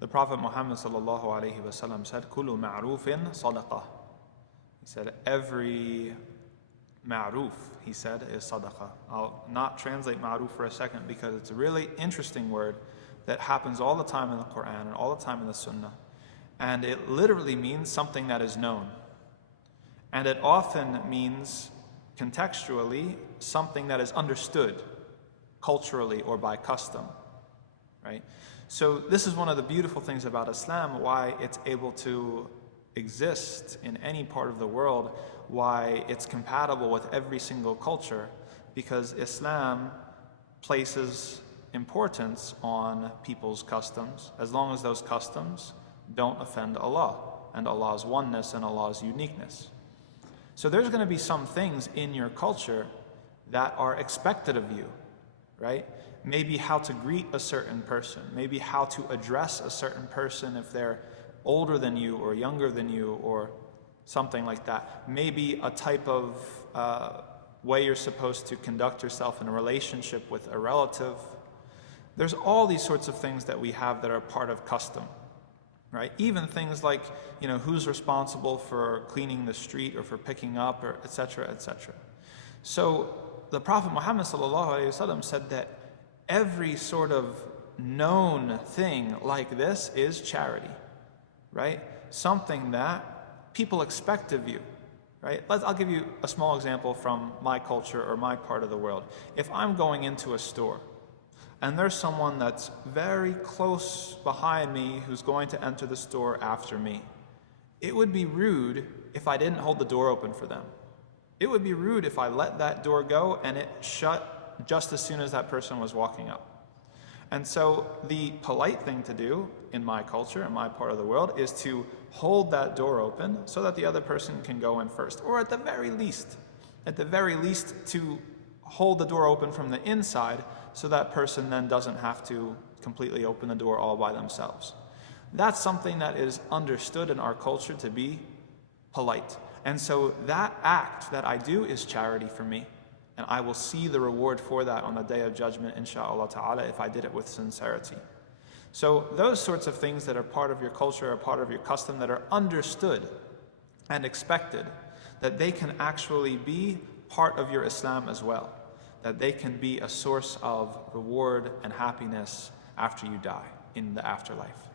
The Prophet Muhammad sallallahu alaihi wasallam said, "Kullu ma'rufin sadaqah." He said, every ma'ruf, he said, is sadaqah. I'll not translate ma'ruf for a second because it's a really interesting word that happens all the time in the Quran and all the time in the Sunnah. And it literally means something that is known. And it often means, contextually, something that is understood culturally or by custom, right? So this is one of the beautiful things about Islam, why it's able to exist in any part of the world, why it's compatible with every single culture, because Islam places importance on people's customs, as long as those customs don't offend Allah and Allah's oneness and Allah's uniqueness. So there's going to be some things in your culture that are expected of you, right? Maybe how to greet a certain person, maybe how to address a certain person if they're older than you or younger than you or something like that. Maybe a type of way you're supposed to conduct yourself in a relationship with a relative. There's all these sorts of things that we have that are part of custom, right? Even things like, who's responsible for cleaning the street or for picking up, or etc., etc. So the Prophet Muhammad ﷺ said that every sort of known thing like this is charity, right? Something that people expect of you, right? I'll give you a small example from my culture or my part of the world. If I'm going into a store and there's someone that's very close behind me who's going to enter the store after me, it would be rude if I didn't hold the door open for them. It would be rude if I let that door go and it shut just as soon as that person was walking up. And so the polite thing to do in my culture, in my part of the world, is to hold that door open so that the other person can go in first. Or at the very least, to hold the door open from the inside so that person then doesn't have to completely open the door all by themselves. That's something that is understood in our culture to be polite. And so that act that I do is charity for me. And I will see the reward for that on the Day of Judgment, insha'Allah ta'ala, if I did it with sincerity. So those sorts of things that are part of your culture, are part of your custom, that are understood and expected, that they can actually be part of your Islam as well. That they can be a source of reward and happiness after you die, in the afterlife.